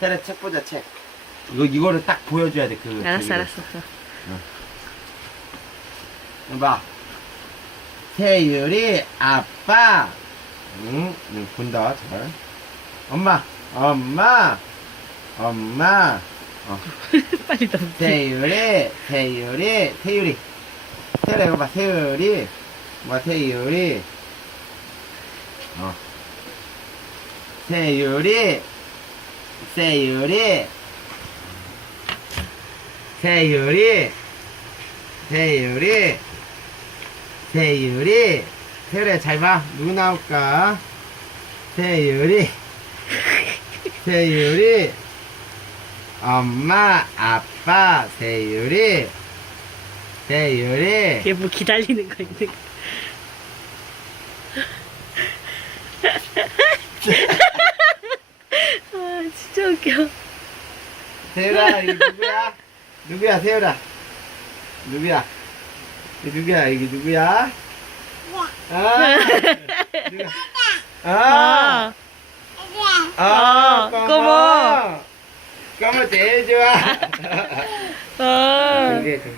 세라 책 보자 책. 이거 이거를 딱 보여줘야 돼 그. 알았어, 저기를. 알았어. 봐. 세율이 아빠. 응, 응 본다 잘. 엄마, 엄마, 엄마. 어. 빨리 넘기. 세율이, 세율이, 세율이. 세율이 이거 봐, 세율이. 뭐 세율이. 어. 세율이, 세율이. 세율이, 세율이, 세율이. 세율이 잘 봐. 누구 나올까? 세율이, 세율이. 엄마, 아빠, 세율이, 세율이. 얘뭐 기다리는 거 있는 거. 웃겨. 세율아, 이게 누구야? 누구야, 세율아? 누구야? 이게 누구야, 이게 누구야? 아, 누가? 아, 아, 아, 어, 꼬모. 꼬모 제일 좋아. 아. 그게 좀